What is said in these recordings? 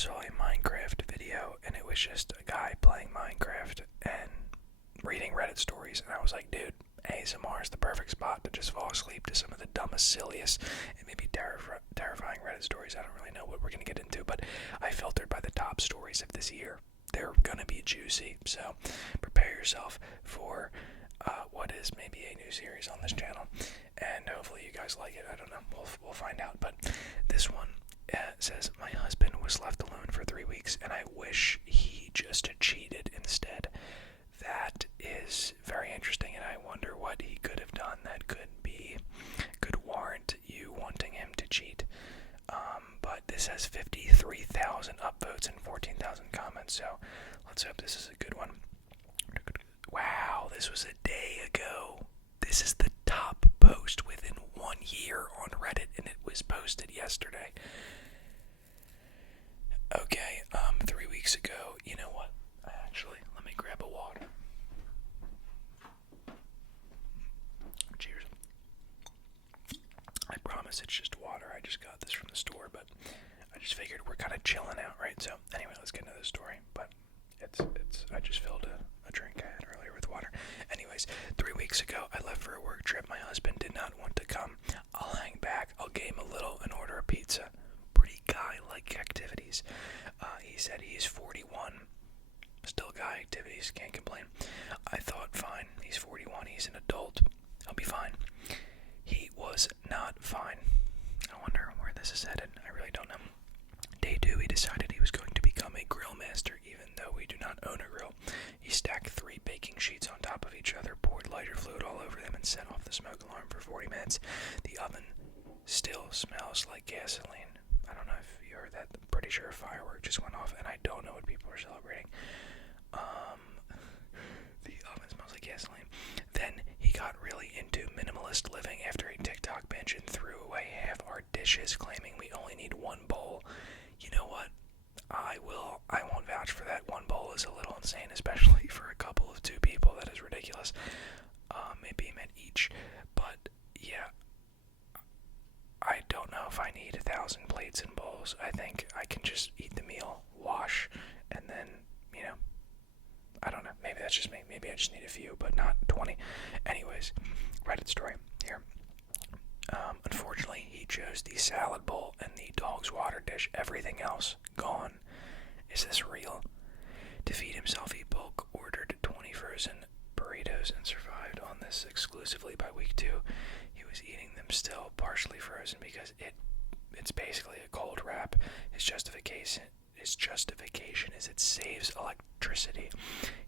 saw a Minecraft video, and it was just a guy playing Minecraft and reading Reddit stories, and I was like, dude, ASMR is the perfect spot to just fall asleep to some of the dumbest, silliest, and maybe terrifying Reddit stories. I don't really know what we're going to get into, but I filtered by the top stories of this year. They're going to be juicy, so prepare yourself for what is maybe a new series on this channel, and hopefully you guys like it. I don't know, we'll find out, but this one says, my husband was left alone for 3 weeks, and I wish he just cheated instead. That is very interesting, and I wonder what he could have done that could warrant you wanting him to cheat. But this has 53,000 upvotes and 14,000 comments, so let's hope this is a good one. Wow, this was a day ago. This is the top post within 1 year on Reddit, and it was posted yesterday. Okay, 3 weeks ago, you know what? Actually, let me grab a water. Cheers. I promise it's just water. I just got this from the store, but I just figured we're kind of chilling out, right? So, anyway, let's get into the story. But I just filled a drink I had earlier with water. Anyways, 3 weeks ago, I left for a work trip. My husband did not want to come. I'll hang back. I'll game a little and order a pizza. Pretty guy-like activities. He said he's 41. Still guy activities, can't complain. I thought, fine, he's 41, he's an adult. He'll be fine. He was not fine. I wonder where this is headed. I really don't know. Day 2, he decided he was going to become a grill master, even though we do not own a grill. He stacked 3 baking sheets on top of each other, poured lighter fluid all over them, and set off the smoke alarm for 40 minutes. The oven still smells like gasoline. I don't know if you heard that. I'm pretty sure a firework just went off, and I don't know what people are celebrating. The oven smells like gasoline. Then he got really into minimalist living after a TikTok binge and threw away half our dishes, claiming we only need 1 bowl. You know what? I won't vouch for that. 1 bowl is a little insane, especially for a couple of 2 people. That is ridiculous. Maybe he meant each, but yeah. I don't know if I need 1,000 plates and bowls. I think I can just eat the meal, wash, and then, I don't know. Maybe that's just me. Maybe I just need a few, but not 20. Anyways, Reddit story here. Unfortunately, he chose the salad bowl and the dog's water dish. Everything else, gone. Is this real? To feed himself, he bulk ordered 20 frozen burritos and survived on this exclusively by week 2. He was eating them still partially frozen because it's basically a cold wrap. His justification is it saves electricity.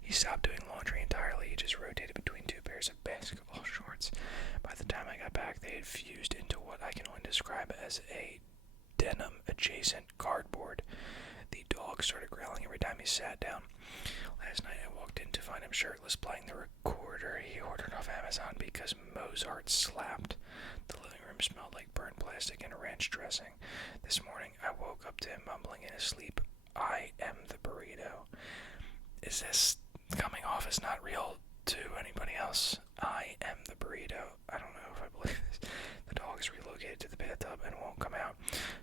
He stopped doing laundry entirely. He just rotated between 2 pairs of basketball shorts. By the time I got back, they had fused into what I can only describe as a denim adjacent cardboard. The dog started growling every time he sat down. Last night I walked in to find him shirtless playing the recorder he ordered off Amazon because Mozart slapped. The living room smelled like burnt plastic and ranch dressing. This morning I woke up to him mumbling in his sleep, I am the burrito. Is this coming off as not real to anybody else? I am the burrito. I don't know if I believe this. The dog is relocated to the bathtub and won't come out.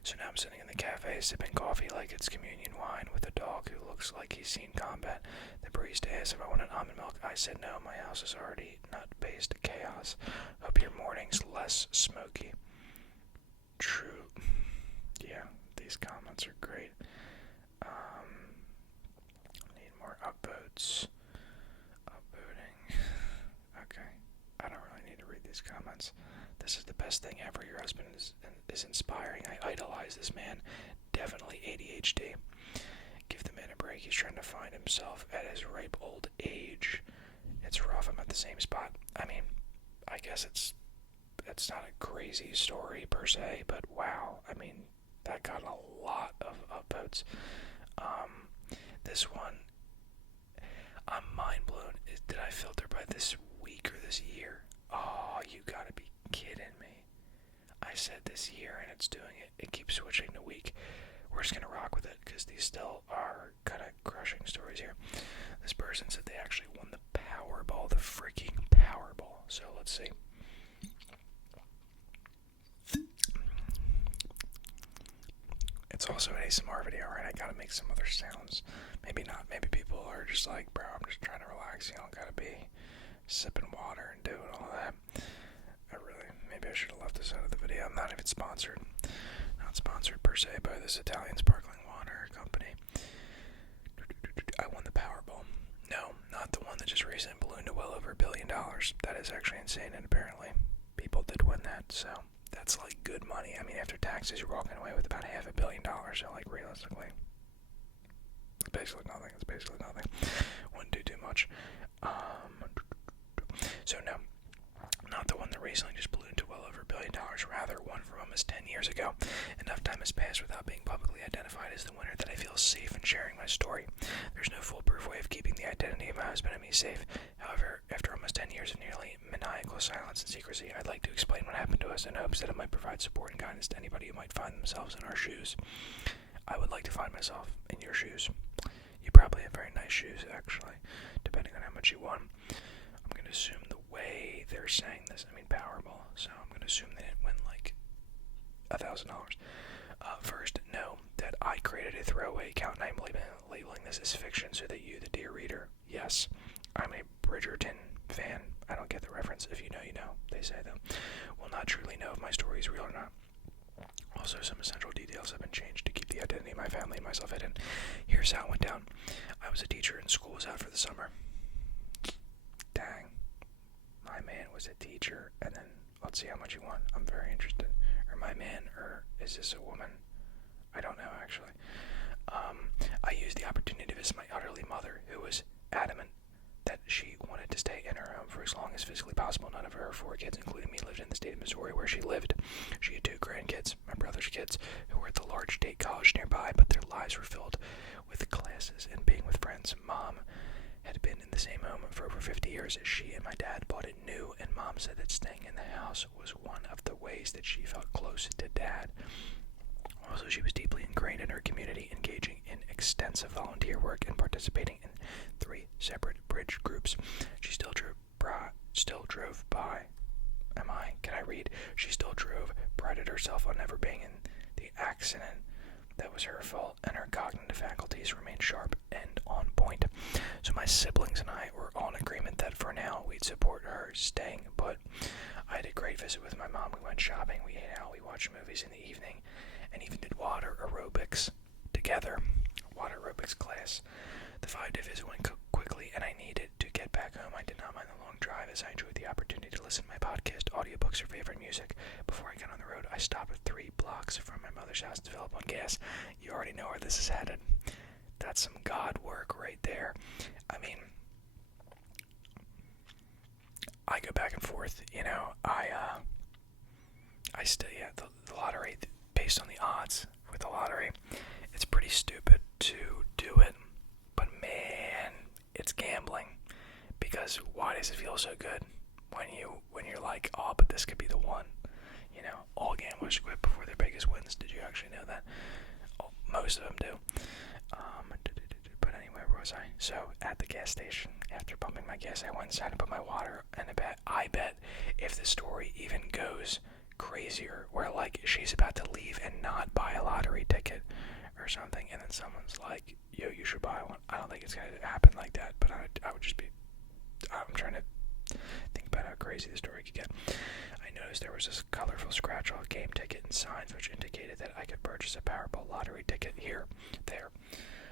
So now I'm sitting in the cafe sipping coffee like it's communion wine with a dog who looks like he's seen combat. The barista asked if I wanted almond milk. I said no, my house is already nut-based chaos. Hope your morning's less smoky. True. Yeah, these comments are great. Need more upvotes. Upvoting. Okay. I don't really need to read these comments. This is the best thing ever. Your husband is inspiring. I idolize this man. Definitely ADHD. Give the man a break. He's trying to find himself at his ripe old age. It's rough. I'm at the same spot. I mean, I guess it's not a crazy story per se, but wow. I mean, that got a lot of upvotes. This one, I'm mind blown. Did I filter by this week or this year? Oh, you gotta be kidding me. I said this year and it's doing it. It keeps switching to week. We're just gonna rock with it because these still are kind of crushing stories here. This person said they actually won the Powerball, the freaking Powerball. So let's see. It's also an ASMR video, right? I gotta make some other sounds. Maybe not. Maybe people are just like, bro, I'm just trying to relax. You don't gotta be sipping water and doing all that. Maybe I should have left this out of the video. I'm not even sponsored. Not sponsored per se by this Italian sparkling water company. I won the Powerball. No, not the one that just recently ballooned to well over $1 billion. That is actually insane, and apparently people did win that, so that's like good money. I mean, after taxes, you're walking away with about $500 million, so like realistically, it's basically nothing. Wouldn't do too much. So no, not the one that recently just ballooned to well over $1 billion, rather one from almost 10 years ago. Enough time has passed without being publicly identified as the winner that I feel safe in sharing my story. There's no foolproof way of keeping the identity of my husband and me safe. However, after almost 10 years of nearly maniacal silence and secrecy, I'd like to explain what happened to us in hopes that it might provide support and guidance to anybody who might find themselves in our shoes. I would like to find myself in your shoes. You probably have very nice shoes, actually, depending on how much you won. I'm going to assume the way they're saying this, I mean Powerball, so I'm going to assume they didn't win like $1,000. First, know that I created a throwaway account and I'm labeling this as fiction so that you, the dear reader, yes, I'm a Bridgerton fan. I don't get the reference. If you know, you know, they say though, will not truly know if my story is real or not. Also, some essential details have been changed to keep the identity of my family and myself hidden. Here's how it went down. I was a teacher and school was out for the summer. Dang. My man was a teacher, and then let's see how much he won. I'm very interested. Or my man, or is this a woman? I don't know, actually. I used the opportunity to visit my elderly mother, who was adamant that she wanted to stay in her home for as long as physically possible. None of her 4 kids, including me, lived in the state of Missouri where she lived. She had 2 grandkids, my brother's kids, who were at the large state college nearby, but their lives were filled with classes and being with friends. Mom had been in the same home for over 50 years as she and my dad bought it new, and Mom said that staying in the house was one of the ways that she felt close to Dad. Also, she was deeply ingrained in her community, engaging in extensive volunteer work and participating in 3 separate bridge groups. She still drove by. She still drove, prided herself on never being in the accident that was her fault, and her cognitive faculties remained sharp and on point. So my siblings and I were all in agreement that for now we'd support her staying put. I had a great visit with my mom. We went shopping, we ate out, we watched movies in the evening, and even did water aerobics together. Water aerobics class. The 5-day visit went quickly, and I needed to get back home. I did not mind the long drive, as I enjoyed the opportunity to listen to my podcast, audiobooks, or favorite music. Before I got on the road, I stopped at 3 blocks from my mother's house to fill up on gas. You already know where this is headed. That's some God work right there. I mean, I go back and forth, you know. I still, yeah, the lottery, based on the odds with the lottery, it's pretty stupid to do it, but man, it's gambling, because why does it feel so good when you're like, oh, but this could be the one, you know? All gamblers quit before their biggest wins. Did you actually know that? Oh, most of them do. But anyway, where was I? So at the gas station, after pumping my gas, I went inside and put my water in a bet. I bet if the story even goes crazier, where like she's about to leave and not buy a lottery ticket or something, and then someone's like, yo, you should buy one. I don't think it's gonna happen like that, but I would just be, I'm trying to think about how crazy the story could get. I noticed there was this colorful scratch-off game ticket and signs which indicated that I could purchase a Powerball lottery ticket there.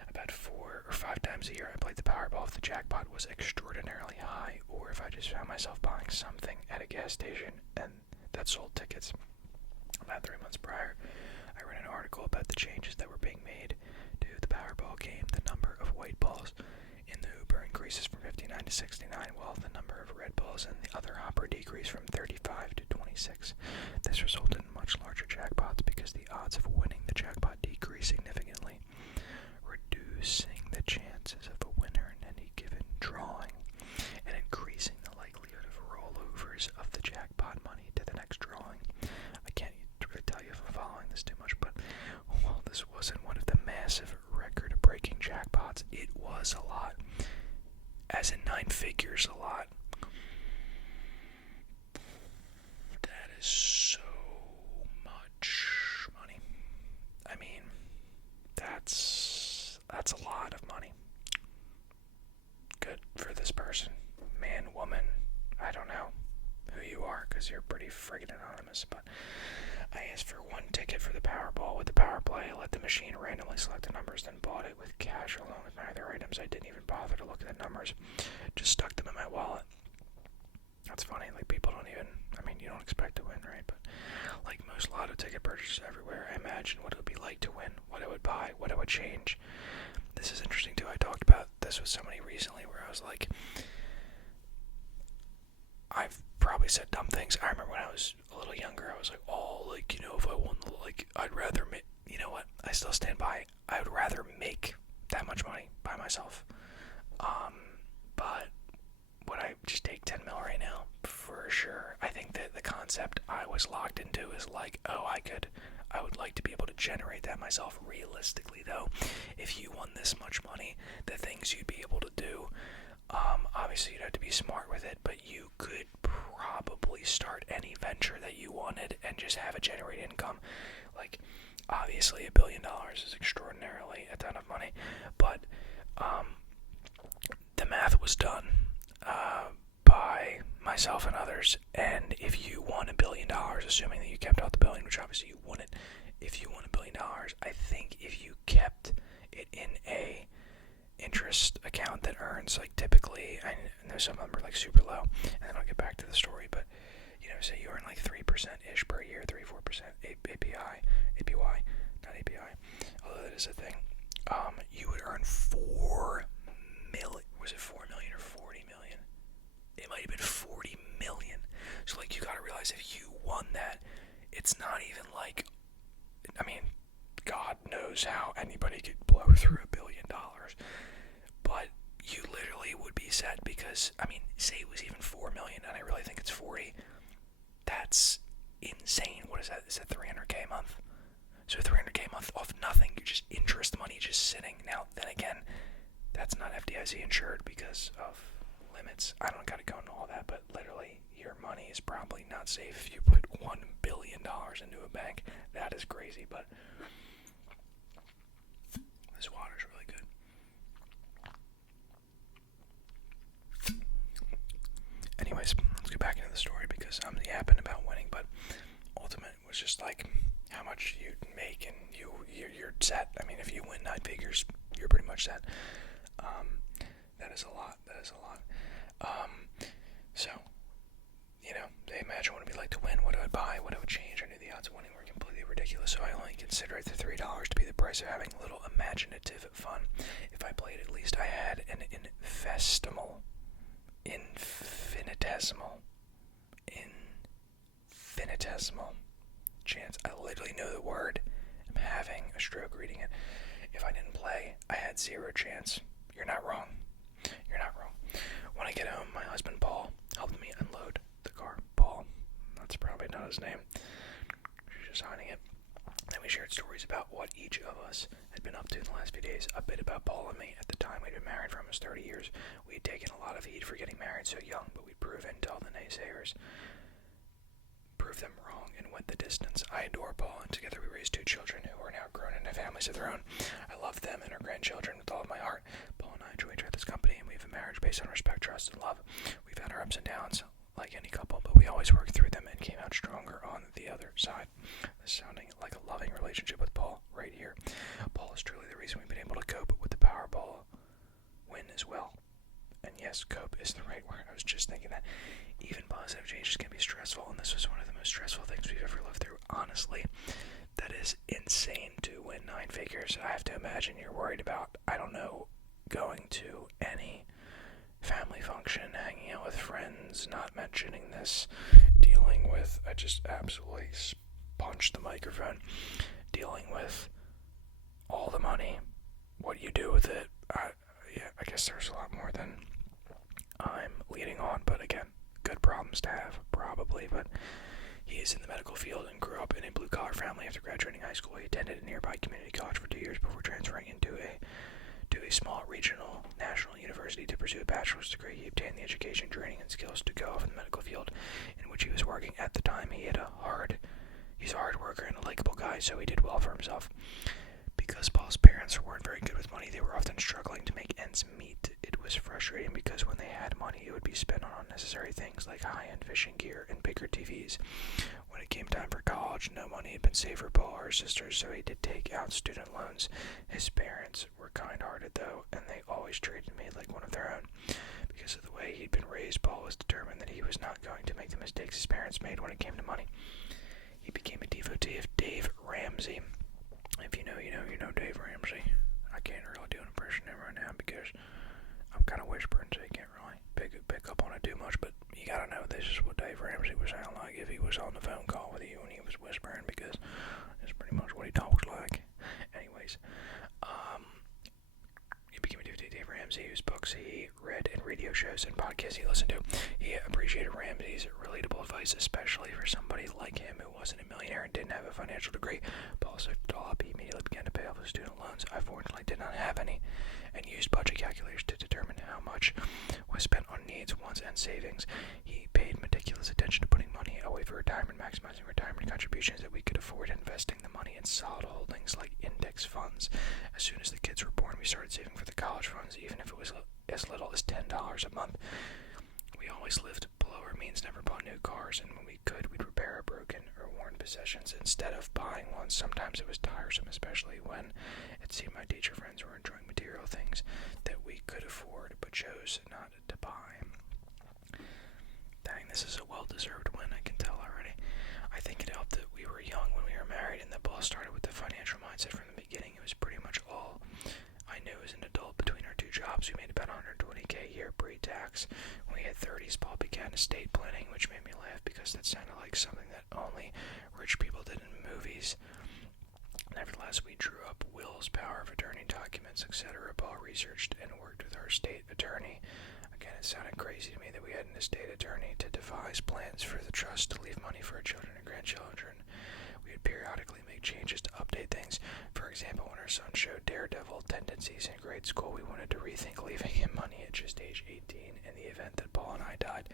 About 4 or 5 times a year, I played the Powerball if the jackpot was extraordinarily high, or if I just found myself buying something at a gas station and that sold tickets. About 3 months prior, I read an article about the changes that were being made to the Powerball game. The number of white balls in the hooper increases from 59 to 69, while the number of red balls in the other hopper decreased from 35 to 26. This resulted in much larger jackpots because the odds of winning the jackpot decreased significantly, reducing the chances of a winner in any given drawing and increasing the likelihood of rollovers of the jackpot money to the next drawing. I can't really tell you if I'm following this too much, but while this wasn't one of the massive record-breaking jackpots, it was a lot. As in 9 figures, a lot. That is so much money. I mean, That's a lot of money. Good for this person. Man, woman, I don't know who you are because you're pretty friggin' anonymous, but I asked for one ticket for the Powerball with the Power Play. I let the machine randomly select the numbers, then bought it with cash along with my other items. I didn't even bother to look at the numbers. Just stuck them in my wallet. That's funny. Like, people don't even, you don't expect to win, right? But like most lotto ticket purchases everywhere, I imagine what it would be like to win, what I would buy, what I would change. This is interesting too. I talked about this with somebody recently where I was like, I've probably said dumb things. I remember when I was a little younger, I was like, if I won, I'd rather make, you know what? I still stand by. I would rather make that much money by myself. But would I just take 10 mil right now? For sure. I think that the concept I was locked into is like, I would like to be able to generate that myself. Realistically though, if you won this much money, the things you'd be able to do, obviously you'd have to be smart with it, but you could probably start any venture that you wanted and just have it generate income. Like, obviously $1 billion is extraordinarily a ton of money, but the math was done by myself and others, and if you won $1 billion, assuming that you kept out the billion, which obviously you wouldn't, if you won $1 billion, I think if you kept it in a interest account that earns, like, typically, I know some of them are like super low, and then I'll get back to the story, but say you earn like 3%-ish per year, 3-4% APY, not API, although that is a thing. You would earn 4 million. Was it 4 million or 40 million? It might have been 40 million. So, like, you gotta realize if you won that, it's not even like, God knows how anybody could blow through $1 billion. But you literally would be set because, say it was even 4 million, and I really think it's 40. That's insane. What is that? Is that 300K a month? So 300K a month off nothing. You're just interest money just sitting. Now, then again, that's not FDIC insured because of limits. I don't gotta go into all that, but literally, your money is probably not safe if you put $1 billion into a bank. That is crazy, but this water's really good. Anyways, let's get back into the story because I'm yapping about winning, but ultimate was just like how much you make and you're set. If you win 9 figures, you're pretty much set. That is a lot. So, they imagine what it'd be like to win, what I would buy, what I would change. I knew the odds of winning were completely ridiculous, so I only considered the $3 to be the price of having a little imaginative fun. If I played, at least I had an infinitesimal chance. I literally know the word. I'm having a stroke reading it. If I didn't play, I had 0 chance. You're not wrong. When I get home, my husband Paul helped me unload the car. Paul, that's probably not his name. She's just hiding it. Then we shared stories about what each of us had been up to in the last few days. A bit about Paul and me. At the time, we'd been married for almost 30 years. We had taken a lot of heat for getting married so young, but we'd proven to all the naysayers. Proved them wrong and went the distance. I adore Paul, and together we raised 2 children who are now grown and have families of their own. I love them and our grandchildren with all of my heart. Paul and I enjoy each other's company, and we have a marriage based on respect, trust, and love. We've had our ups and downs, like any couple, but we always worked through them and came out stronger on the other side. This is sounding like a loving relationship with Paul right here. Paul is truly the reason we've been able to cope with the Powerball win as well. And yes, cope is the right word. I was just thinking that. Even positive changes can be stressful, and this was one of the most stressful things we've ever lived through. Honestly, that is insane to win 9 figures. I have to imagine you're worried about, going to any family function, hanging out with friends, not mentioning this, dealing with, I just absolutely punched the microphone, dealing with all the money, what you do with it. I guess there's a lot more than I'm leading on, but again, good problems to have, probably, but he is in the medical field and grew up in a blue-collar family. After graduating high school, he attended a nearby community college for 2 years before transferring into a small regional national university to pursue a bachelor's degree. He obtained the education, training, and skills to go off in the medical field in which he was working at the time. He's a hard worker and a likable guy, so he did well for himself. Because Paul's parents weren't very good with money, they were often struggling to make ends meet. It was frustrating because when they had money, it would be spent on unnecessary things like high-end fishing gear and bigger TVs. When it came time for college, no money had been saved for Paul or his sisters, so he did take out student loans. His parents were kind-hearted, though, and they always treated me like one of their own. Because of the way he'd been raised, Paul was determined that he was not going to make the mistakes his parents made when it came to money. He became a devotee of Dave Ramsey. If you know, you know, you know Dave Ramsey. I can't really do an impression of him right now because I'm kind of whispering, so you can't really pick up on it too much, but you gotta know this is what Dave Ramsey would sound like if he was on the phone call with you and he was whispering, because it's pretty much what he talks like. Anyways, he became a devotee of Dave Ramsey, whose books he read and radio shows and podcasts he listened to. He appreciated Ramsey's relatable advice, especially for somebody like him who wasn't a millionaire and didn't have a financial degree. Paul saved it all up. He immediately began to pay off his student loans. I fortunately did not have any, and used budget calculators to determine how much was spent on needs, wants, and savings. He paid meticulous attention to putting money away for retirement, maximizing retirement contributions that we could afford, investing the money in solid holdings like index funds. As soon as the kids were born, we started saving for the college funds, even if it was as little as $10 a month. We always lived below our means, never bought new cars, and when we could, we'd repair our broken or worn possessions instead of buying ones. Sometimes it was tiresome, especially when it seemed my teacher friends were enjoying material things that we could afford but chose not to buy. Dang, this is a well-deserved win, I can tell already. I think it helped that we were young when we were married, and that Paul started with the financial mindset from the beginning. It was pretty much all I knew as an adult. Between our two jobs, we made about $120K a year pre-tax. When we had 30s, Paul began estate planning, which made me laugh because that sounded like something that only rich people did in movies. Nevertheless, we drew up wills, power of attorney documents, etc. Paul researched and worked with our estate attorney. Again, it sounded crazy to me that we had an estate attorney to devise plans for the trust to leave money for our children and grandchildren. We would periodically make changes to update things. For example, when our son showed daredevil tendencies in grade school, we wanted to rethink leaving him money at just age 18 in the event that Paul and I died.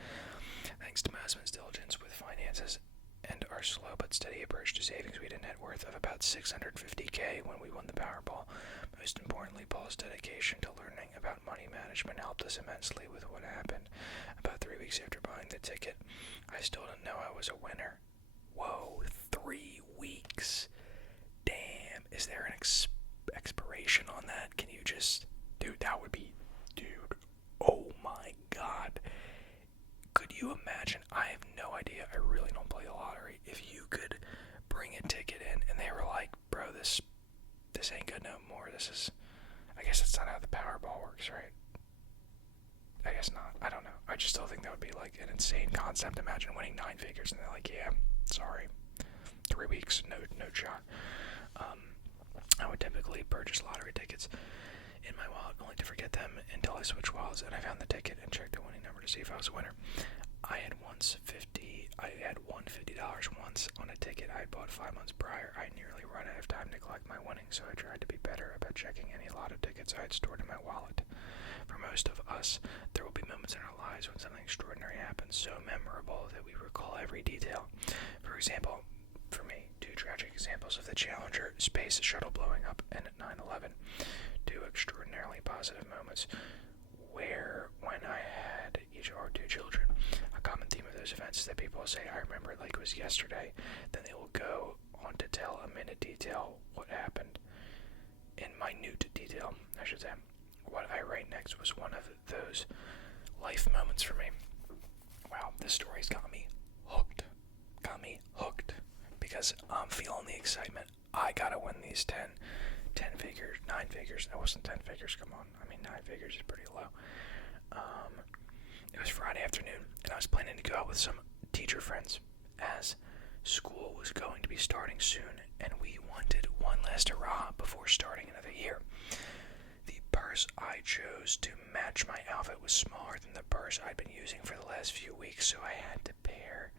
Thanks to my husband's diligence with finances and our slow but steady approach to savings, we had a net worth of about $650K when we won the Powerball. Most importantly, Paul's dedication to learning about money management helped us immensely with what happened. About 3 weeks after buying the ticket, I still didn't know I was a winner. Whoa, 3 weeks. Damn, is there an expiration on that? Can you just... Dude, that would be... Dude, oh my god. Could you imagine? I have no idea. I really don't play the lottery. If you could bring a ticket in and they were like, bro, this ain't good no more. This is... I guess that's not how the Powerball works, right? I guess not. I don't know. I just still think that would be like an insane concept. Imagine winning 9 figures and they're like, yeah, sorry. 3 weeks, no shot. I would typically purchase lottery tickets in my wallet, only to forget them until I switched wallets and I found the ticket and checked the winning number to see if I was a winner. I had won $50 once on a ticket I had bought 5 months prior. I nearly run out of time to collect my winnings, so I tried to be better about checking any lotto tickets I had stored in my wallet. For most of us, there will be moments in our lives when something extraordinary happens, so memorable that we recall every detail. For example, for me, 2 tragic examples of the Challenger space shuttle blowing up and 9/11. 2 extraordinarily positive moments when I had each of our 2 children. A common theme of those events is that people say, I remember it like it was yesterday. Then they will go on to tell a minute detail what happened. In minute detail, I should say. What I write next was one of those life moments for me. Wow, this story's got me hooked. Because I'm feeling the excitement. I gotta win these 10 figures, 9 figures. That wasn't 10 figures, come on. I mean, 9 figures is pretty low. It was Friday afternoon, and I was planning to go out with some teacher friends, as school was going to be starting soon, and we wanted one last hurrah before starting another year. The purse I chose to match my outfit was smaller than the purse I'd been using for the last few weeks, so I had to pare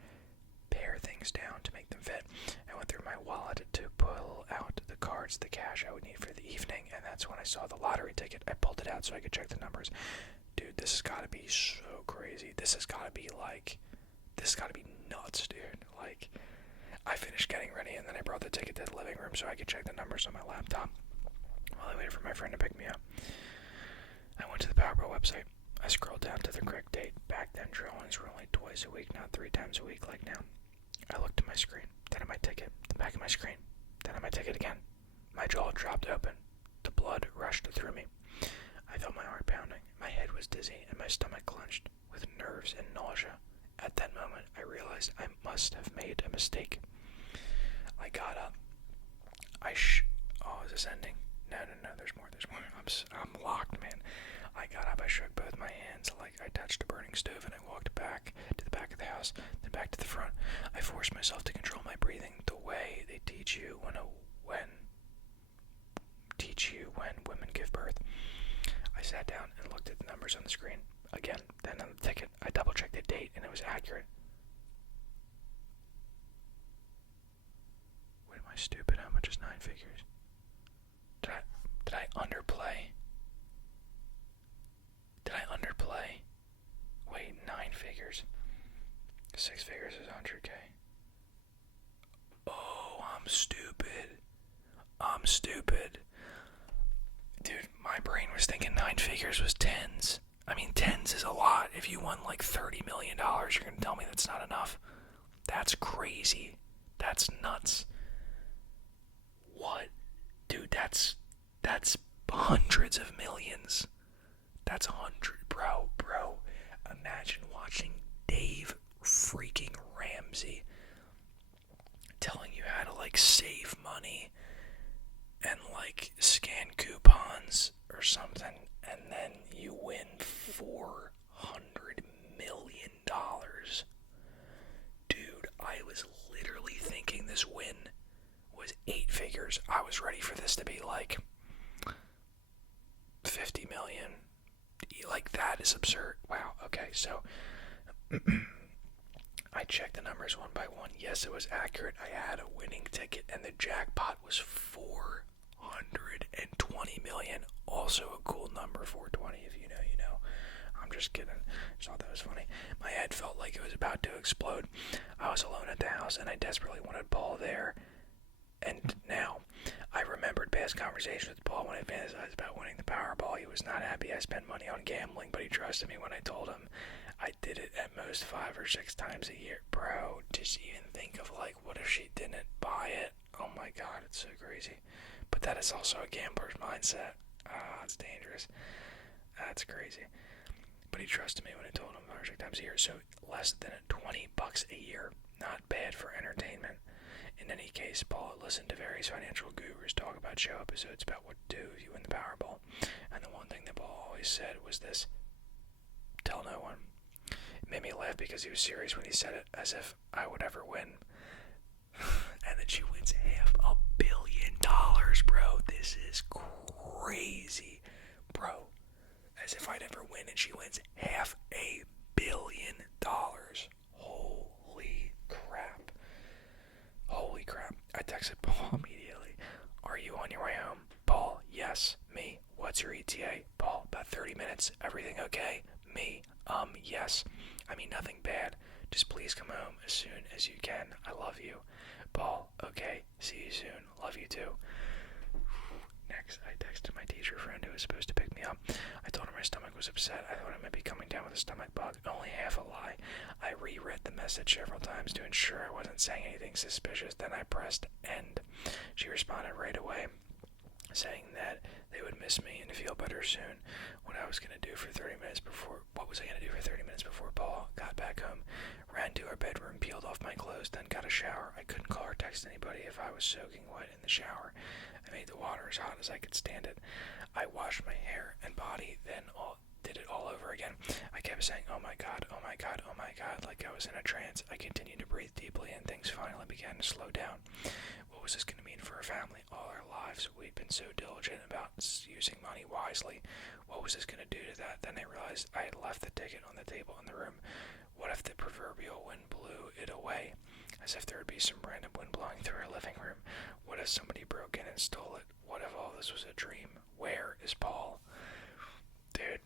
things down to make them fit. I went through my wallet to pull out the cards, the cash I would need for the evening, and that's when I saw the lottery ticket. I pulled it out so I could check the numbers. Dude, this has got to be so crazy. This has got to be nuts, dude. Like, I finished getting ready, and then I brought the ticket to the living room so I could check the numbers on my laptop. while I waited for my friend to pick me up. I went to the Powerball website. I scrolled down to the correct date. Back then, drawings were only twice a week, not 3 times a week like now. I looked at my screen, then at my ticket, the back of my screen, then at my ticket again. My jaw dropped open. The blood rushed through me. I felt my heart pounding. My head was dizzy, and my stomach clenched with nerves and nausea. At that moment, I realized I must have made a mistake. I got up. Is this ending? No, there's more. I'm locked, man. I got up, I shook both my hands like I touched a burning stove, and I walked back to the back of the house, then back to the front. I forced myself to control my breathing the way they teach you when women give birth. I sat down and looked at the numbers on the screen. Again, then on the ticket, I double-checked the date, and it was accurate. What am I, stupid? How much is 9 figures? Did I underplay? Wait, 9 figures. 6 figures is 100K. Oh, I'm stupid. Dude, my brain was thinking 9 figures was tens. I mean, tens is a lot. If you won like $30 million, you're gonna tell me that's not enough? That's crazy. That's nuts. What? Dude, that's hundreds of millions. That's 100, bro. Imagine watching Dave freaking Ramsey telling you how to like save money and like scan coupons or something, and then you win $400 million. Dude, I was literally thinking this win was 8 figures. I was ready for this to be like 50 million. Like, that is absurd. Wow. Okay, so I checked the numbers one by one. Yes, it was accurate. I had a winning ticket, and the jackpot was 420 million. Also a cool number, 420. If you know, you know. I'm just kidding. Just thought that was funny. My head felt like it was about to explode. I was alone at the house, and I desperately wanted Paul there. And now, I remembered past conversations with Paul when I fantasized about winning the Powerball. He was not happy I spent money on gambling, but he trusted me when I told him I did it at most 5 or 6 times a year. Bro, just even think of like, what if she didn't buy it? Oh my god, it's so crazy. But that is also a gambler's mindset. It's dangerous. That's crazy. But he trusted me when I told him 5 or 6 times a year, so less than $20 a year. Not bad for entertainment. In any case, Paul listened to various financial gurus talk about show episodes about what to do if you win the Powerball. And the one thing that Paul always said was this: tell no one. It made me laugh because he was serious when he said it, as if I would ever win. And then she wins $500 million, bro. This is crazy. Bro, as if I'd ever win, and she wins $500 million. Holy crap. I texted Paul immediately. Are you on your way home? Paul, yes. Me, what's your ETA? Paul, about 30 minutes. Everything okay? Me, yes. I mean, nothing bad. Just please come home as soon as you can. I love you. Paul, okay. See you soon. Love you too. Next, I texted my teacher friend who was supposed to pick me up. I told her my stomach was upset. I thought I might be coming down with a stomach bug. Only half a lie. I reread the message several times to ensure I wasn't saying anything suspicious. Then I pressed end. She responded right away, saying that they would miss me and feel better soon. What was I going to do for 30 minutes before Paul got back home? Ran to our bedroom, peeled off my clothes, then got a shower. I couldn't call or text anybody if I was soaking wet in the shower. I made the water as hot as I could stand it. I washed my hair and body, then did it all over again. I kept saying, oh my god, oh my god, oh my god, like I was in a trance. I continued to breathe deeply, and things finally began to slow down. What was this going to mean for our family? All our lives, we'd been so diligent about using money wisely. What was this going to do to that? Then I realized I had left the ticket on the table in the room. What if the proverbial wind blew it away? As if there would be some random wind blowing through our living room. What if somebody broke in and stole it? What if all this was a dream? Where is Paul? Dude,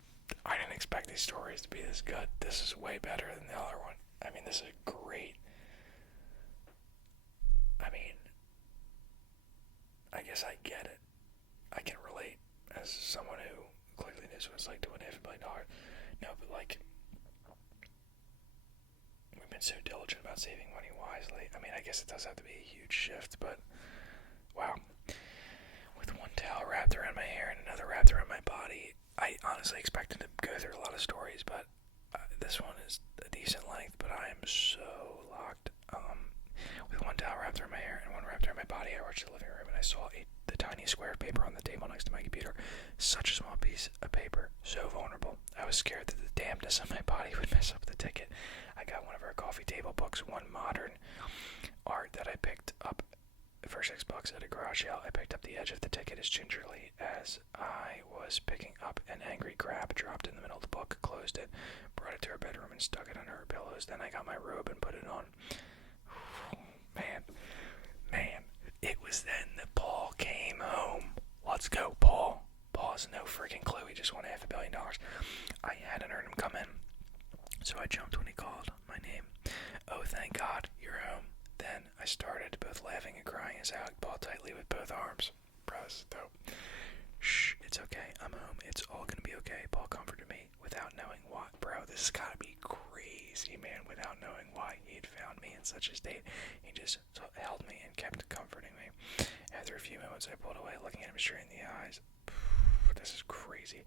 I didn't expect these stories to be this good. This is way better than the other one. I mean, this is great. I mean, I guess I get it. I can relate. as someone who clearly knows what it's like to win $500,000. No, but like, we've been so diligent about saving money wisely. I mean, I guess it does have to be a huge shift, but wow. With one towel wrapped around my hair and another wrapped around my body, I honestly expected to go through a lot of stories, but this one is a decent length, but I am so locked. With one towel wrapped around my hair and one wrapped around my body, I rushed to the living room and I saw the tiny square of paper on the table next to my computer. Such a small piece of paper, so vulnerable. I was scared that the dampness of my body would mess up the ticket. I got one of our coffee table books, one modern art that I picked up for $6 at a garage sale. I picked up the edge of the ticket as gingerly as I was picking up an angry crab, dropped in the middle of the book, closed it, brought it to her bedroom and stuck it under her pillows. Then I got my robe and put it on. Man, it was then that Paul came home. Let's go, Paul. Paul has no freaking clue. He just won $500 million. I hadn't heard him come in, so I jumped when he called my name. Oh, thank God, you're home. Then I started, both laughing and crying as I hugged Paul tightly with both arms. Bros, though. Shh, it's okay. I'm home. It's all gonna be okay. Paul comforted me without knowing why. Bro, this has gotta be crazy, man. Without knowing why he'd found me in such a state, he just held me and kept comforting me. After a few moments, I pulled away, looking at him straight in the eyes. This is crazy.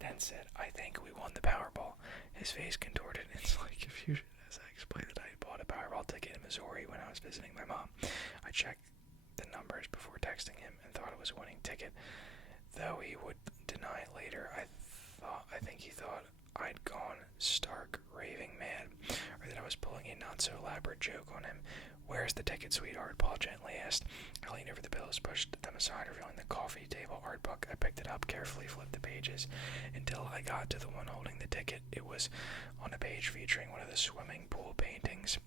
Then said, I think we won the Powerball. His face contorted in slight confusion as I explained that I had bought a Powerball ticket in Missouri when I was visiting my mom. I checked the numbers before texting him and thought it was a winning ticket. Though he would deny it later, I think he thought I'd gone stark raving mad, or that I was pulling a not-so-elaborate joke on him. Where's the ticket, sweetheart? Paul gently asked. I leaned over the pillows, pushed them aside, revealing the coffee table art book. I picked it up, carefully flipped the pages, until I got to the one holding the ticket. It was on a page featuring one of the swimming pool paintings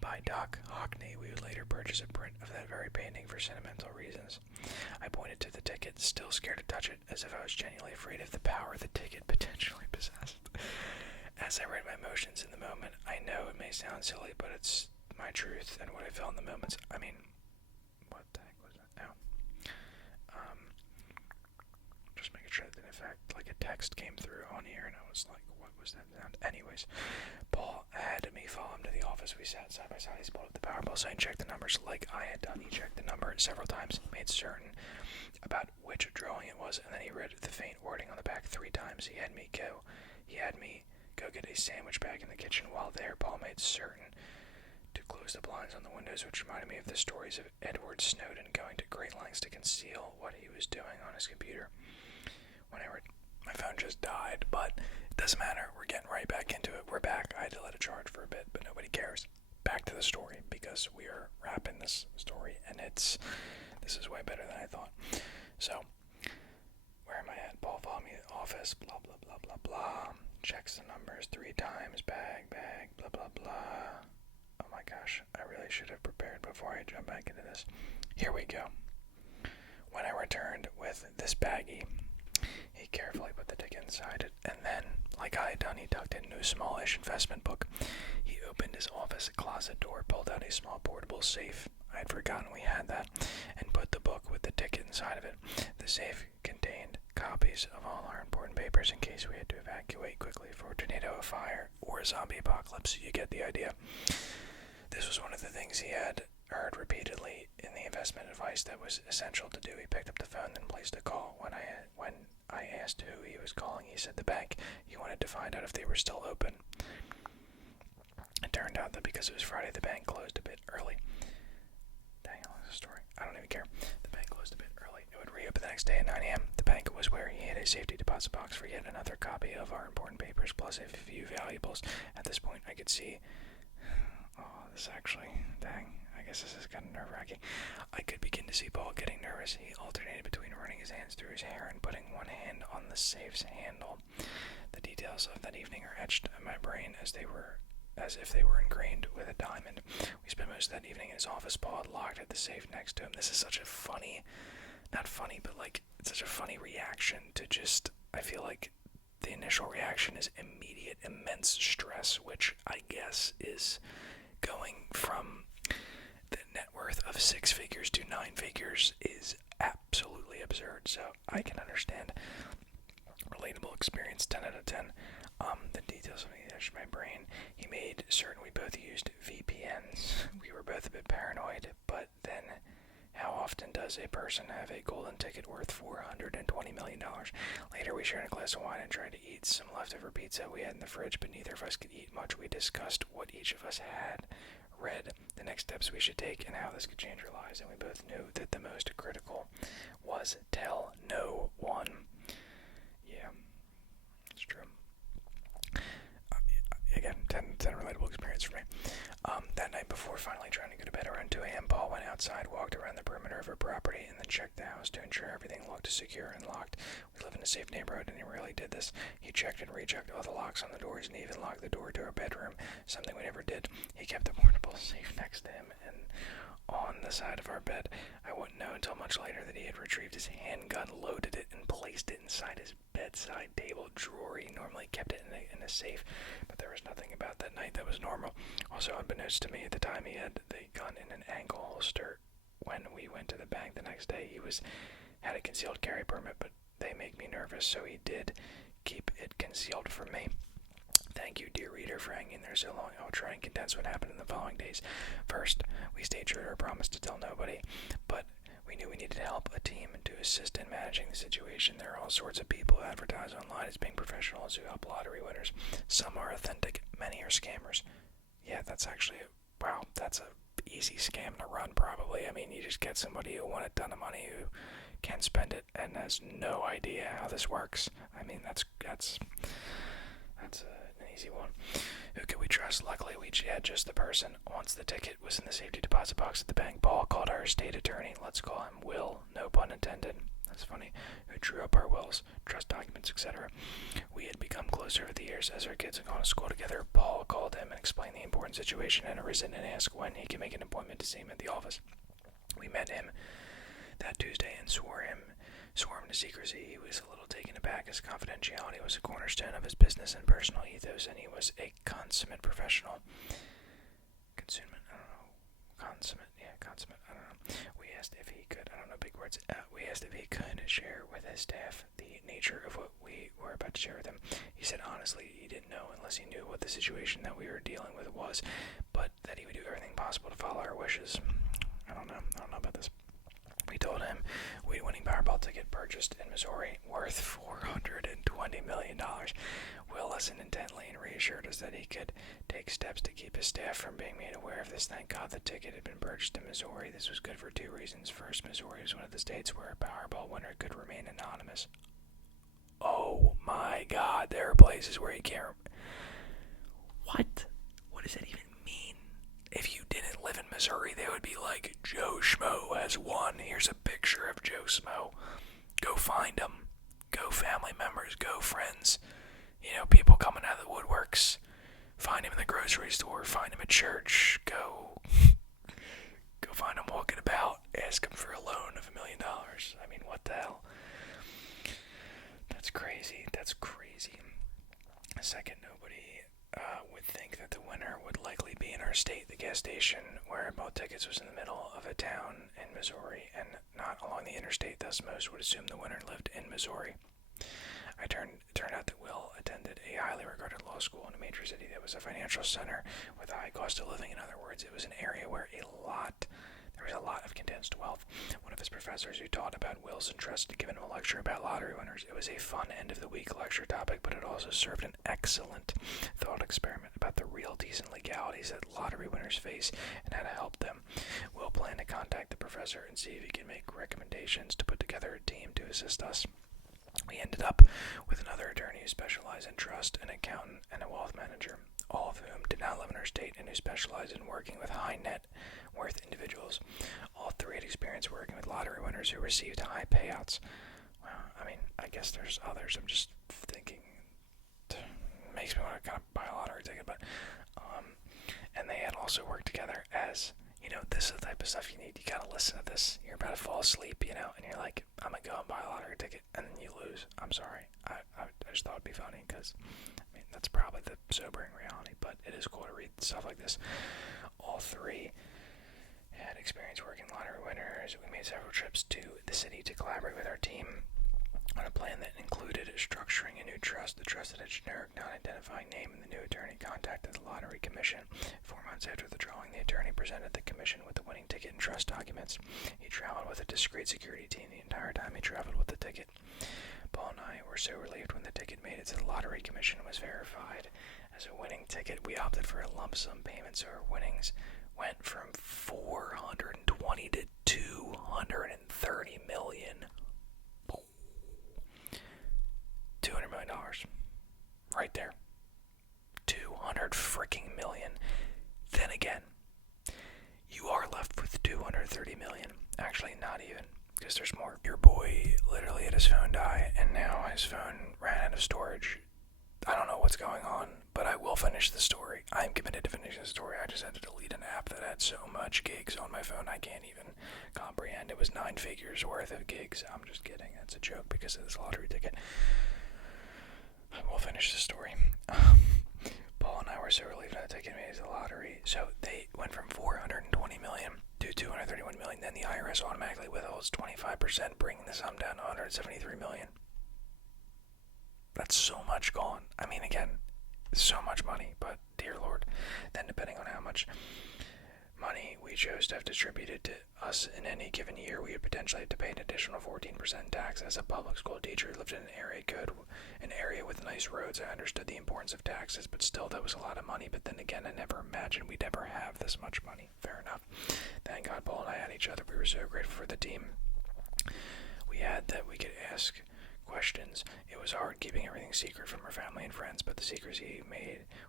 by Doc Hockney. We would later purchase a print of that very painting for sentimental reasons. I pointed to the ticket, still scared to touch it, as if I was genuinely afraid of the power the ticket potentially possessed. As I read my emotions in the moment, I know it may sound silly, but it's my truth and what I felt in the moments. I mean, what the heck was that now? Just making sure that in fact, like a text came through on here, and I was like, what was that sound? Anyways, Paul had me follow him to the office. We sat side by side. He pulled up the Powerball sign, checked the numbers like I had done. He checked the number several times, made certain about which drawing it was, and then he read the faint wording on the back 3 times. He had me go get a sandwich bag in the kitchen. While there, Paul made certain to close the blinds on the windows, which reminded me of the stories of Edward Snowden going to great lengths to conceal what he was doing on his computer. My phone just died, but it doesn't matter. We're getting right back into it. We're back. I had to let it charge for a bit, but nobody cares. Back to the story, because we are wrapping this story, and this is way better than I thought. So, where am I at? Paul followed me to the office, blah, blah, blah, blah, blah. Checks the numbers 3 times, bag, blah, blah, blah. Oh my gosh, I really should have prepared before I jump back into this. Here we go. When I returned with this baggie, he carefully put the ticket inside it, and then, like I had done, he tucked it into a smallish investment book. He opened his office closet door, pulled out a small portable safe. I had forgotten we had that, and put the book with the ticket inside of it. The safe contained copies of all our important papers in case we had to evacuate quickly for a tornado, a fire, or a zombie apocalypse. You get the idea. This was one of the things he had heard repeatedly in the investment advice that was essential to do. He picked up the phone and placed a call. When I asked who he was calling, he said the bank. He wanted to find out if they were still open. It turned out that because it was Friday, the bank closed a bit early. Dang, how long is the story? I don't even care. The bank closed a bit early. It would reopen the next day at 9 a.m. The bank was where he had a safety deposit box for yet another copy of our important papers, plus a few valuables. At this point, I could see... Oh, this actually... Dang, I guess this is kind of nerve-wracking. I could begin to see Paul getting nervous. He alternated between running his hands through his hair and putting one hand on the safe's handle. The details of that evening are etched in my brain as if they were ingrained with a diamond. We spent most of that evening in his office. Paul had locked at the safe next to him. This is such a funny, not funny, but like, it's such a funny reaction to just, I feel like the initial reaction is immediate, immense stress, which I guess is going from the net worth of 6 figures to 9 figures is absolutely a absurd. So I can understand. Relatable experience, 10 out of 10. The details of me touched my brain. He made certain we both used VPNs. We were both a bit paranoid, but then how often does a person have a golden ticket worth $420 million? Later, we shared a glass of wine and tried to eat some leftover pizza we had in the fridge, but neither of us could eat much. We discussed what each of us had read, the next steps we should take, and how this could change our lives, and we both knew that the most critical was tell no one. Yeah, it's true. Again, 10 relatable experience for me. That night before finally trying to go to bed around 2 a.m., Paul went outside, walked around the perimeter of her property, and then checked the house to ensure everything looked secure and locked. We live in a safe neighborhood, and he rarely did this. He checked and rechecked all the locks on the doors and even locked the door to our bedroom, something we never did. He kept the portable safe next to him and on the side of our bed. I wouldn't know until much later that he had retrieved his handgun, loaded it, and placed it inside his bedside table drawer. He normally kept it in a safe, but there was nothing about that night that was normal. Also, unbeknownst to me at the time, he had the gun in an ankle holster. When we went to the bank the next day, he had a concealed carry permit, but they make me nervous, so he did keep it concealed from me. Thank you, dear reader, for hanging there so long. I'll try and condense what happened in the following days. First, we stayed true to our promise to tell nobody, but we knew we needed help, a team, to assist in managing the situation. There are all sorts of people who advertise online as being professionals who help lottery winners. Some are authentic, many are scammers. Yeah, that's actually, that's a easy scam to run, probably. I mean, you just get somebody who won a ton of money who can spend it and has no idea how this works. I mean, that's an easy one. Who could we trust? Luckily, we had just the person. Once the ticket was in the safety deposit box at the bank, Paul called our estate attorney. Let's call him Will, no pun intended. That's funny. Who drew up our wills, trust documents, etc. We had become closer over the years as our kids had gone to school together. Paul called him and explained the important situation and arisen and asked when he could make an appointment to see him at the office. We met him that Tuesday and swore him to secrecy. He was a little taken aback as confidentiality was a cornerstone of his business and personal ethos, and he was a consummate professional. Consummate, I don't know. Consummate, I don't know. We asked if he could, I don't know big words, we asked if he could share with his staff the nature of what we were about to share with him. He said honestly he didn't know unless he knew what the situation that we were dealing with was, but that he would do everything possible to follow our wishes. I don't know about this. We told him we'd winning Powerball ticket purchased in Missouri worth $420 million. Will listened intently and reassured us that he could take steps to keep his staff from being made aware of this. Thank God the ticket had been purchased in Missouri. This was good for two reasons. First, Missouri is one of the states where a Powerball winner could remain anonymous. Oh my God, there are places where you can't. What? What does that even mean? If you didn't live in Missouri, they would be like, Joe Schmo has won. Here's a picture of Joe Schmo. Go find him. Go family members. Go friends. You know, people coming out of the woodworks. Find him in the grocery store. Find him at church. Go find him walking about. Ask him for a loan of $1 million. I mean, what the hell? That's crazy. Second, nobody would think that the winner would likely be in our state. The gas station where I bought tickets was in the middle of a town in Missouri and not along the interstate, thus most would assume the winner lived in Missouri. It turned out that Will attended a highly regarded law school in a major city that was a financial center with a high cost of living. In other words, it was an area where there was a lot of condensed wealth. One of his professors who taught about wills and trusts had given him a lecture about lottery winners. It was a fun end-of-the-week lecture topic, but it also served an excellent thought experiment about the realties and legalities that lottery winners face and how to help them. Will planned to contact the professor and see if he could make recommendations to put together a team to assist us. We ended up with another attorney who specialized in trust, an accountant, and a wealth manager, all of whom did not live in our state and who specialized in working with high net worth individuals. All three had experience working with lottery winners who received high payouts. Well, I mean, I guess there's others. I'm just thinking, it makes me want to kind of buy a lottery ticket, but, and they had also worked together as, you know, this is the type of stuff you need. You gotta listen to this. You're about to fall asleep, you know, and you're like, I'm gonna go and buy a lottery ticket, and then you lose. I'm sorry. I just thought it'd be funny, because, I mean, that's probably the sobering reality, but it is cool to read stuff like this. All three had experience working lottery winners. We made several trips to the city to collaborate with our structuring a new trust. The trust had a generic, non-identifying name, and the new attorney contacted the Lottery Commission. 4 months after the drawing, the attorney presented the commission with the winning ticket and trust documents. He traveled with a discreet security team the entire time he traveled with the ticket. Paul and I were so relieved when the ticket made it to the Lottery Commission and was verified as a winning ticket. We opted for a lump sum payment, so our winnings went from 420 to 230 million. $200 million. Right there. 200 freaking million. Then again, you are left with 230 million. Actually, not even, because there's more. Your boy literally had his phone die, and now his phone ran out of storage. I don't know what's going on, but I will finish the story. I'm committed to finishing the story. I just had to delete an app that had so much gigs on my phone I can't even comprehend. It was 9 figures worth of gigs. I'm just kidding. That's a joke because of this lottery ticket. I will finish the story. Paul and I were so relieved that the ticket made it to the lottery. So they went from 420 million to 231 million. Then the IRS automatically withholds 25%, bringing the sum down to 173 million. That's so much gone. I mean, again, so much money, but dear Lord. Then depending on how much money we chose to have distributed to us in any given year, we would potentially have to pay an additional 14% tax. As a public school teacher who lived in an area with nice roads, I understood the importance of taxes, but still that was a lot of money. But then again, I never imagined we'd ever have this much money. Fair enough. Thank God Paul and I had each other. We were so grateful for the team we had that we could ask questions. It was hard keeping everything secret from her family and friends, but the secrecy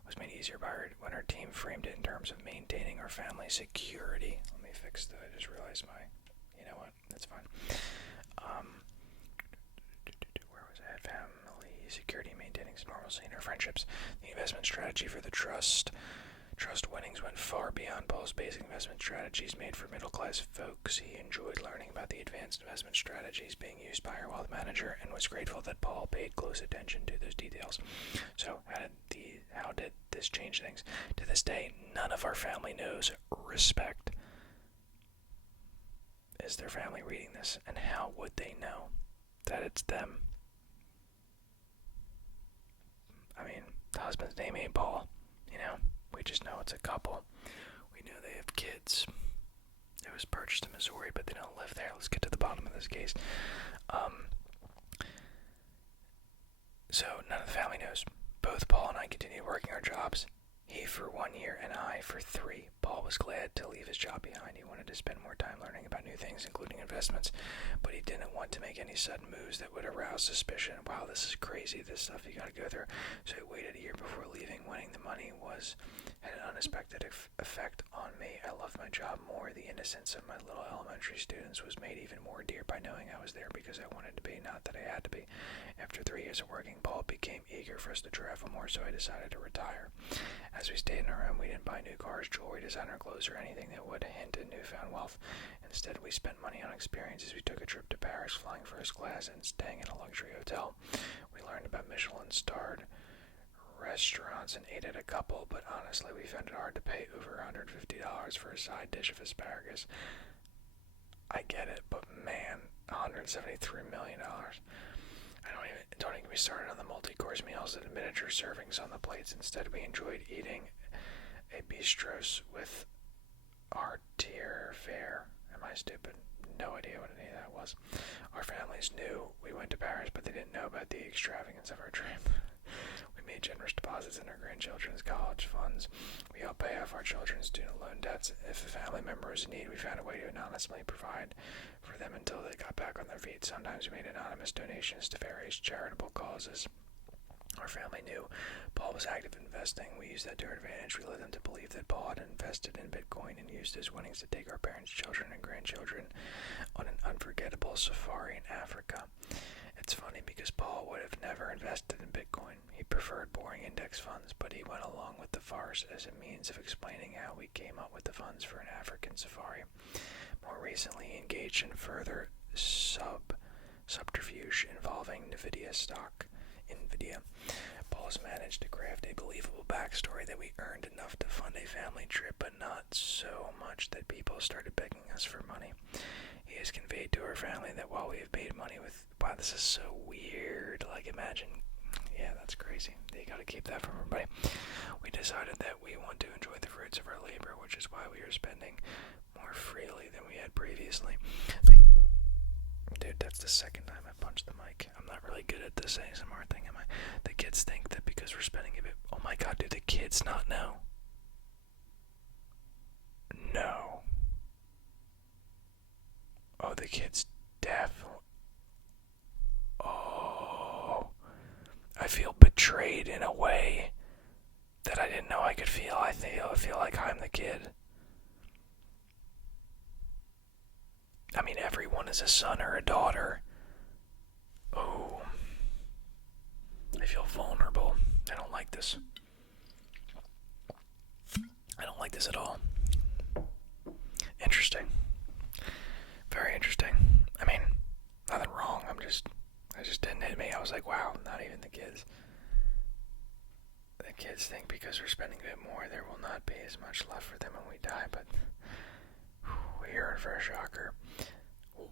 was made easier by her when her team framed it in terms of maintaining our family security. Let me fix that. I just realized you know what? That's fine. Where was I at? Family security, maintaining normalcy in our friendships. The investment strategy for the trust winnings went far beyond Paul's basic investment strategies made for middle-class folks. He enjoyed learning about the advanced investment strategies being used by our wealth manager and was grateful that Paul paid close attention to those details. So how did this change things? To this day, none of our family knows respect. Is their family reading this? And how would they know that it's them? I mean, the husband's name ain't Paul, you know? We just know it's a couple. We know they have kids. It was purchased in Missouri, but they don't live there. Let's get to the bottom of this case. So none of the family knows. Both Paul and I continued working our jobs. He for 1 year and I for 3. Paul was glad to leave his job behind. He wanted to spend more time learning about new things, including investments, but he didn't want to make any sudden moves that would arouse suspicion. Wow, this is crazy, this stuff you gotta go through. So he waited a year before leaving. Winning the money had an unexpected effect on me. I loved my job more. The innocence of my little elementary students was made even more dear by knowing I was there because I wanted to be, not that I had to be. After 3 years of working, Paul became eager for us to travel more, so I decided to retire. As we stayed in our home, we didn't buy new cars, jewelry, designer clothes, or anything that would hint at newfound wealth. Instead, we spent money on experiences. We took a trip to Paris, flying first class and staying in a luxury hotel. We learned about Michelin-starred restaurants and ate at a couple, but honestly, we found it hard to pay over $150 for a side dish of asparagus. I get it, but man, $173 million. Don't even get me started on the multi-course meals and miniature servings on the plates. Instead, we enjoyed eating a bistros with our tier fare. Am I stupid? No idea what any of that was. Our families knew we went to Paris, but they didn't know about the extravagance of our trip. We made generous deposits in our grandchildren's college funds. We helped pay off our children's student loan debts. If a family member was in need, we found a way to anonymously provide for them until they got back on their feet. Sometimes we made anonymous donations to various charitable causes. Our family knew Paul was active in investing. We used that to our advantage. We led them to believe that Paul had invested in Bitcoin and used his winnings to take our parents' children and grandchildren on an unforgettable safari in Africa. It's funny because Paul would have never invested in Bitcoin. He preferred boring index funds, but he went along with the farce as a means of explaining how we came up with the funds for an African safari. More recently, he engaged in further subterfuge involving NVIDIA stock. Paul has managed to craft a believable backstory that we earned enough to fund a family trip, but not so much that people started begging us for money. He has conveyed to our family that while we have made money with... Wow, this is so weird. like, imagine. Yeah, that's crazy. You gotta keep that from everybody. We decided that we want to enjoy the fruits of our labor, which is why we are spending more freely than we had previously. Like, dude, that's the second time I punched the mic. I'm not really good at this ASMR thing, am I? The kids think that because we're spending a bit. Oh my god, do the kids not know? No. Oh, the kids definitely. Oh. I feel betrayed in a way that I didn't know I could feel. I feel like I'm the kid. I mean, everyone is a son or a daughter. Oh. I feel vulnerable. I don't like this. I don't like this at all. Interesting. Very interesting. I mean, nothing wrong. I just didn't hit me. I was like, wow, not even the kids. The kids think because we're spending a bit more, there will not be as much left for them when we die, but you're in for a shocker.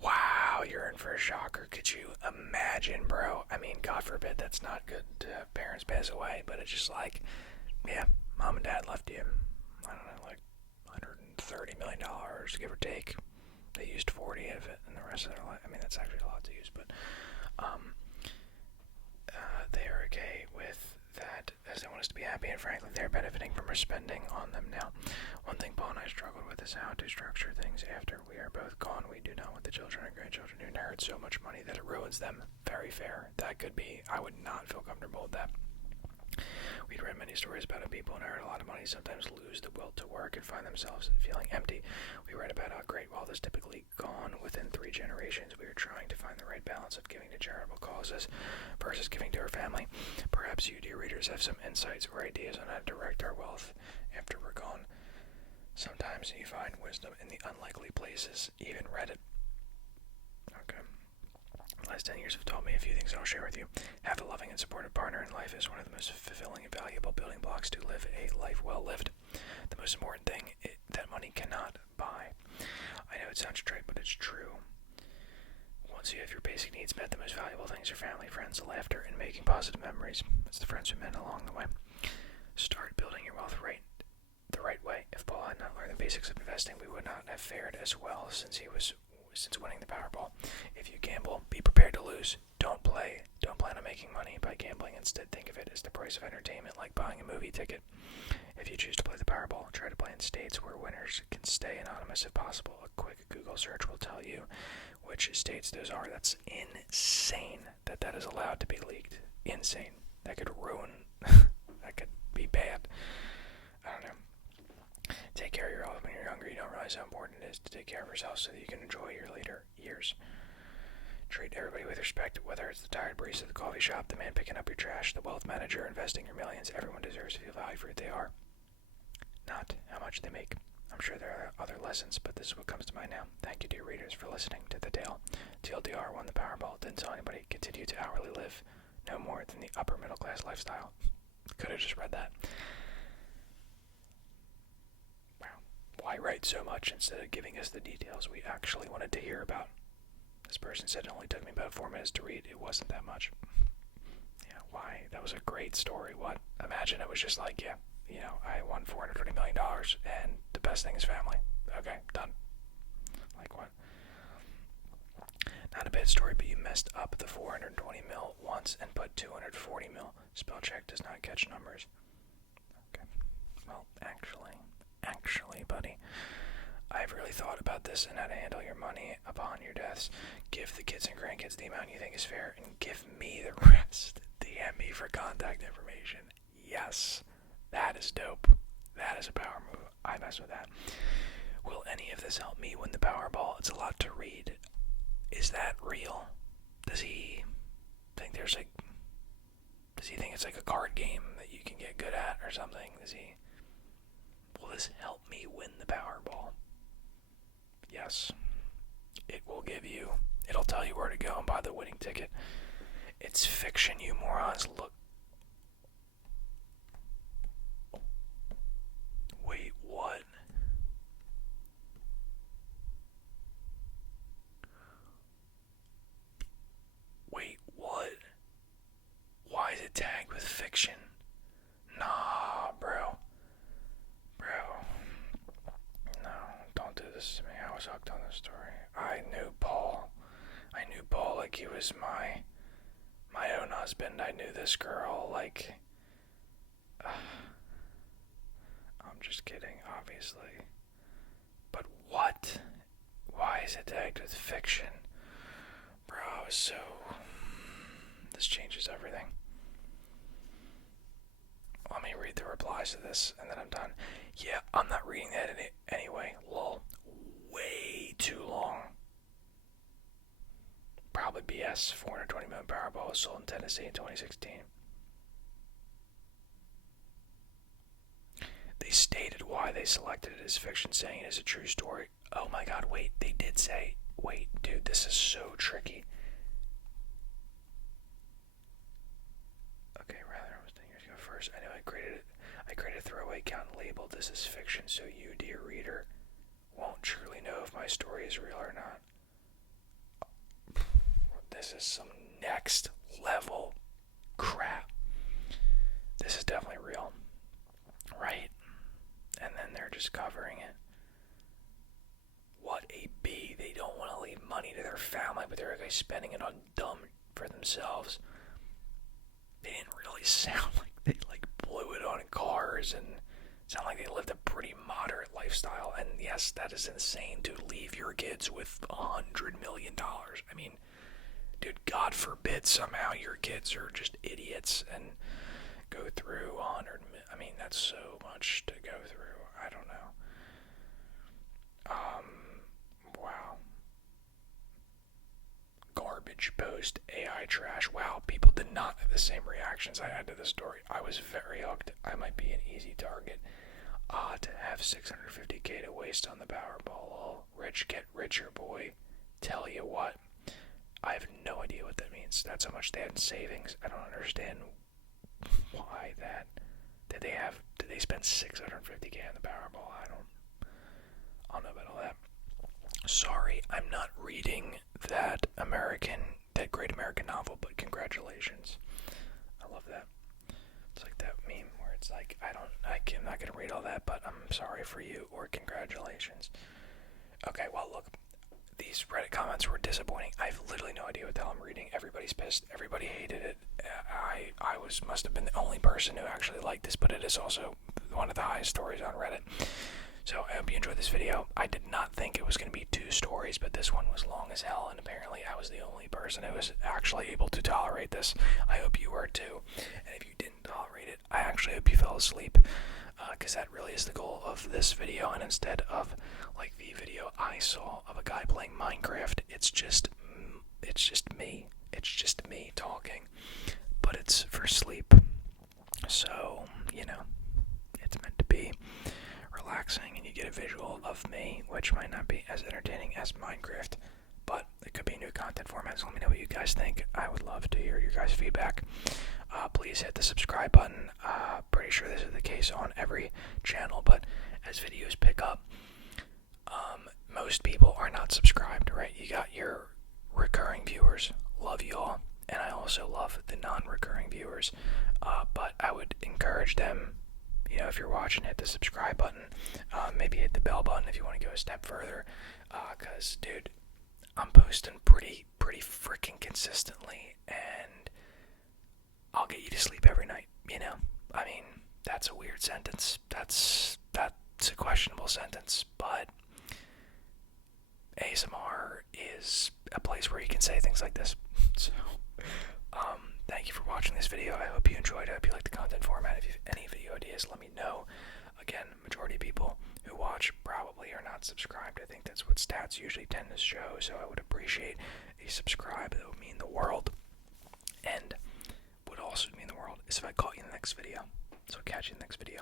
Wow, you're in for a shocker. Could you imagine, bro? I mean, God forbid that's not good to have parents pass away, but it's just like, yeah, mom and dad left you, I don't know, like $130 million, give or take. They used 40 of it in the rest of their life. I mean, that's actually a lot to use, but they are okay with that as they want us to be happy, and frankly, they're benefiting from our spending on them now. One thing Paul and I struggled with is how to structure things after we are both gone. We do not want the children and grandchildren to inherit so much money that it ruins them. Very fair. That could be. I would not feel comfortable with that. We'd read many stories about how people inherit a lot of money, sometimes lose the will to work, and find themselves feeling empty. We read about how great wealth is typically gone within 3 generations. We are trying to find the right balance of giving to charitable causes versus giving to our family. Perhaps you, dear readers, have some insights or ideas on how to direct our wealth after we're gone. Sometimes you find wisdom in the unlikely places, even Reddit. Okay. The last 10 years have taught me a few things I'll share with you. Have a loving and supportive partner in life is one of the most fulfilling and valuable building blocks to live a life well lived. The most important thing that money cannot buy. I know it sounds trite, but it's true. Once you have your basic needs met, the most valuable things are family, friends, laughter, and making positive memories. It's the friends we met along the way. Start building your wealth the right way. If Paul had not learned the basics of investing, we would not have fared as well since winning the Powerball. If you gamble, be prepared to lose. Don't plan on making money by gambling. Instead, think of it as the price of entertainment, like buying a movie ticket. If you choose to play the Powerball, try to play in states where winners can stay anonymous if possible. A quick Google search will tell you which states those are. That's insane that is allowed to be leaked. Insane. That could ruin. That could be bad. I don't know. Take care of your health when you're younger. You don't realize how important it is to take care of yourself so that you can enjoy your later years. Treat everybody with respect, whether it's the tired barista at the coffee shop, the man picking up your trash, the wealth manager investing your millions. Everyone deserves to feel valued for who they are, not how much they make. I'm sure there are other lessons, but this is what comes to mind now. Thank you, dear readers, for listening to The Tale. TLDR won the Powerball. Didn't tell anybody. Continue to hourly live no more than the upper middle class lifestyle. Could have just read that. Wow. Why write so much instead of giving us the details we actually wanted to hear about? This person said it only took me about 4 minutes to read. It wasn't that much. Yeah, why? That was a great story. What? Imagine it was just like, yeah, I won $430 million, and the best thing is family. Okay, done. Like what? Not a bad story, but you messed up the 420 mil once and put 240 mil. Spell check does not catch numbers. Okay. Well, actually, buddy, I've really thought about this and how to handle your money upon your deaths. Give the kids and grandkids the amount you think is fair, and give me the rest. DM me for contact information. Yes, that is dope. That is a power move. I mess with that. Will any of this help me win the Powerball? It's a lot to read. Is that real? Does he think does he think it's like a card game that you can get good at or something? Will this help me win the Powerball? Yes. It'll tell you where to go and buy the winning ticket. It's fiction, you morons. Look. Wait, what? Wait, what? he was my own husband. I knew this girl, like, I'm just kidding, obviously. But what? Why is it tagged with fiction? Bro, this changes everything. Let me read the replies to this, and then I'm done. Yeah, I'm not reading that anyway. Lol. Way too long. Probably BS. 420 million Powerball was sold in Tennessee in 2016. They stated why they selected it as fiction, saying it is a true story. Oh my god, wait, they did say, wait, dude, this is so tricky. Okay, rather, I was 10 years ago first. I know I created a throwaway account and labeled this as fiction, so you, dear reader, won't truly know if my story is real or not. This is some next level crap. This is definitely real, right? And then they're just covering it. What a B. They don't want to leave money to their family, but they're like spending it on dumb for themselves. They didn't really sound like they blew it on cars and sound like they lived a pretty moderate lifestyle. And yes, that is insane to leave your kids with $100 million. I mean, dude, God forbid somehow your kids are just idiots and go through 100 million. I mean, that's so much to go through. I don't know. Wow. Garbage post, AI trash. Wow, people did not have the same reactions I had to this story. I was very hooked. I might be an easy target. To have 650k to waste on the Powerball. Rich get richer, boy. Tell you what. I have no idea what that means. That's how much they had in savings. I don't understand why that. Did they spend 650k on the Powerball? I don't know about all that. Sorry, I'm not reading that great American novel, but congratulations. I love that. It's like that meme where it's like, I'm not gonna read all that, but I'm sorry for you, or congratulations. Okay, well look, these Reddit comments were disappointing. I have literally no idea what the hell I'm reading. Everybody's pissed. Everybody hated it. I must have been the only person who actually liked this, but it is also one of the highest stories on Reddit. So I hope you enjoyed this video. I did not think it was going to be 2 stories, but this one was long as hell, and apparently I was the only person who was actually able to tolerate this. I hope you were too. And if you didn't tolerate it, I actually hope you fell asleep, because that really is the goal of this video. And instead of like the video I saw of a guy playing Minecraft, it's just me. It's just me talking, but it's for sleep. So, you know, it's meant to be relaxing, and you get a visual of me, which might not be as entertaining as Minecraft, but it could be a new content format. So let me know what you guys think. I would love to hear your guys' feedback. Please hit the subscribe button. Pretty sure this is the case on every channel, but as videos pick up, most people are not subscribed, right? You got your recurring viewers. Love you all. And I also love the non-recurring viewers. But I would encourage them, you know, if you're watching, hit the subscribe button. Maybe hit the bell button if you want to go a step further. Cause dude, I'm posting pretty freaking consistently, and I'll get you to sleep every night, you know? I mean, that's a weird sentence. That's a questionable sentence, but ASMR is a place where you can say things like this. So, thank you for watching this video. I hope you enjoyed it. I hope you liked the content format. If you have any video ideas, let me know. Again, majority of people who watch probably are not subscribed. I think that's what stats usually tend to show, so I would appreciate a subscribe. That would mean the world. And what also would mean the world is if I caught you in the next video. So catch you in the next video.